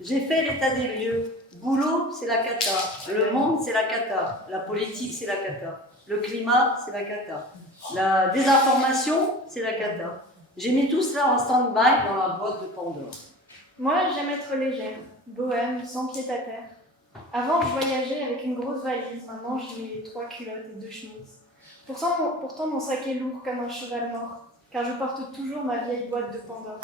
J'ai fait l'état des lieux. Boulot, c'est la cata. Le monde, c'est la cata. La politique, c'est la cata. Le climat, c'est la cata. La désinformation, c'est la cata. J'ai mis tout cela en stand-by dans la boîte de Pandore. Moi, j'aime être légère, bohème, sans pied à terre. Avant, je voyageais avec une grosse valise. Maintenant, j'y mets 3 culottes et 2 chemises. Pourtant, mon sac est lourd comme un cheval mort, car je porte toujours ma vieille boîte de Pandore,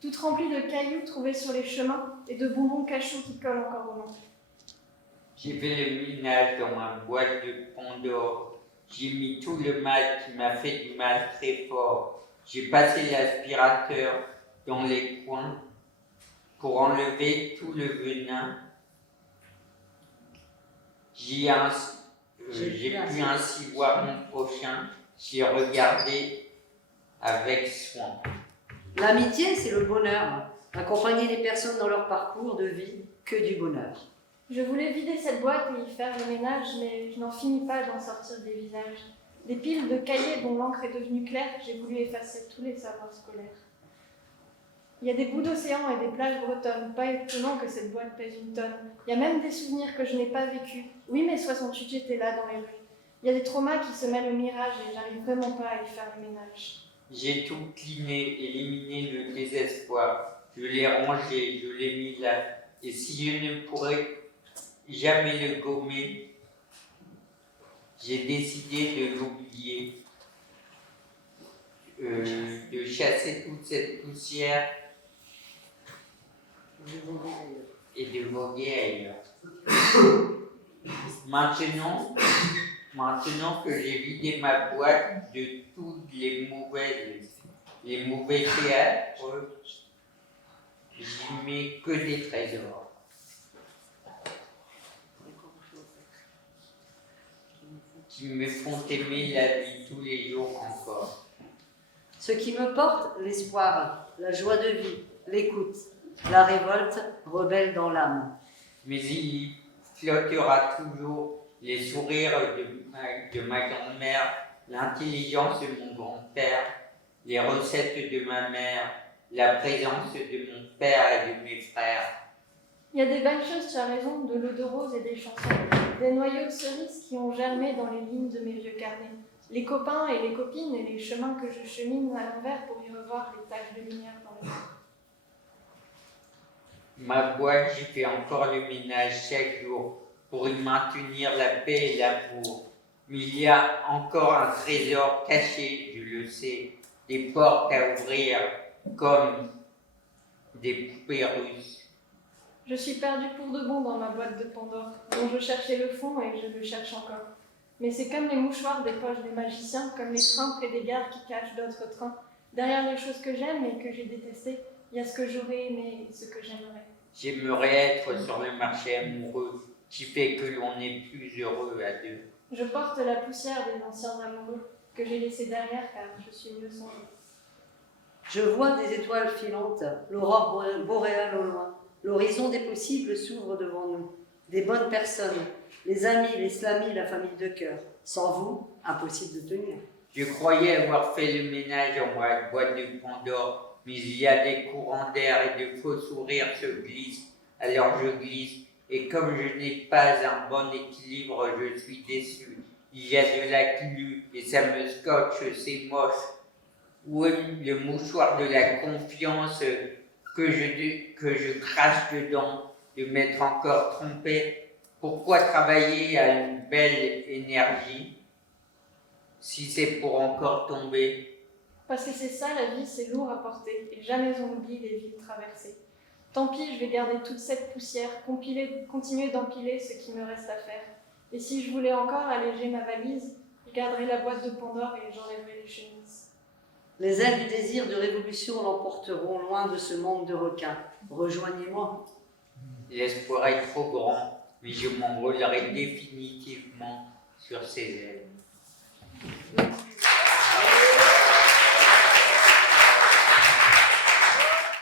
toute remplie de cailloux trouvés sur les chemins et de bonbons cachous qui collent encore aux mains. J'ai fait le ménage dans ma boîte de Pandore. J'ai mis tout le mal qui m'a fait du mal très fort. J'ai passé l'aspirateur dans les coins pour enlever tout le venin. J'ai pu ainsi voir mon prochain. J'ai regardé avec soin. L'amitié, c'est le bonheur. Accompagner les personnes dans leur parcours de vie, que du bonheur. Je voulais vider cette boîte et y faire le ménage, mais je n'en finis pas d'en sortir des visages. Des piles de cahiers dont l'encre est devenue claire, j'ai voulu effacer tous les savoirs scolaires. Il y a des bouts d'océan et des plages bretonnes, pas étonnant que cette boîte pèse une tonne. Il y a même des souvenirs que je n'ai pas vécus. Oui, mais 68, j'étais là dans les rues. Il y a des traumas qui se mêlent au mirage et j'arrive vraiment pas à y faire le ménage. J'ai tout cliné, éliminé le désespoir. Je l'ai rangé, je l'ai mis là. Et si je ne pourrais jamais le gommer, j'ai décidé de l'oublier, de chasser toute cette poussière et de voguer ailleurs. Maintenant que j'ai vidé ma boîte de toutes les mauvais théâtres, j'y mets que des trésors. Qui me font aimer la vie tous les jours encore. Ce qui me porte, l'espoir, la joie de vie, l'écoute, la révolte rebelle dans l'âme. Mais il flottera toujours les sourires de ma grand-mère, l'intelligence de mon grand-père, les recettes de ma mère, la présence de mon père et de mes frères. Il y a des belles choses, tu as raison, de l'eau de rose et des chansons, des noyaux de cerises qui ont germé dans les lignes de mes vieux carnets, les copains et les copines et les chemins que je chemine à l'envers pour y revoir les taches de lumière dans les mains. Ma boîte, j'y fais encore le ménage chaque jour pour y maintenir la paix et l'amour. Mais il y a encore un trésor caché, je le sais, des portes à ouvrir comme des poupées russes. Je suis perdue pour de bon dans ma boîte de Pandore, dont je cherchais le fond et je le cherche encore. Mais c'est comme les mouchoirs des poches des magiciens, comme les trains près des gares qui cachent d'autres trains. Derrière les choses que j'aime et que j'ai détestées, il y a ce que j'aurais aimé et ce que j'aimerais. J'aimerais être sur le marché amoureux qui fait que l'on est plus heureux à deux. Je porte la poussière des anciens amoureux que j'ai laissés derrière car je suis mieux songée. Je vois des étoiles filantes, l'aurore boréale au loin. L'horizon des possibles s'ouvre devant nous. Des bonnes personnes, les amis, les slamis, la famille de cœur. Sans vous, impossible de tenir. Je croyais avoir fait le ménage en ma boîte de Pandore, mais il y a des courants d'air et de faux sourires se glissent, alors je glisse, et comme je n'ai pas un bon équilibre, je suis déçu. Il y a de la glu et ça me scotche, c'est moche. Où est le mouchoir de la confiance que je crache dedans, de m'être encore trompé? Pourquoi travailler à une belle énergie si c'est pour encore tomber? Parce que c'est ça la vie, c'est lourd à porter, et jamais on oublie les villes traversées. Tant pis, je vais garder toute cette poussière, continuer d'empiler ce qui me reste à faire. Et si je voulais encore alléger ma valise, je garderai la boîte de Pandore et j'enlèverai les chemises. Les ailes du désir de révolution l'emporteront loin de ce monde de requins. Rejoignez-moi. L'espoir est trop grand, mais je m'envolerai définitivement sur ses ailes.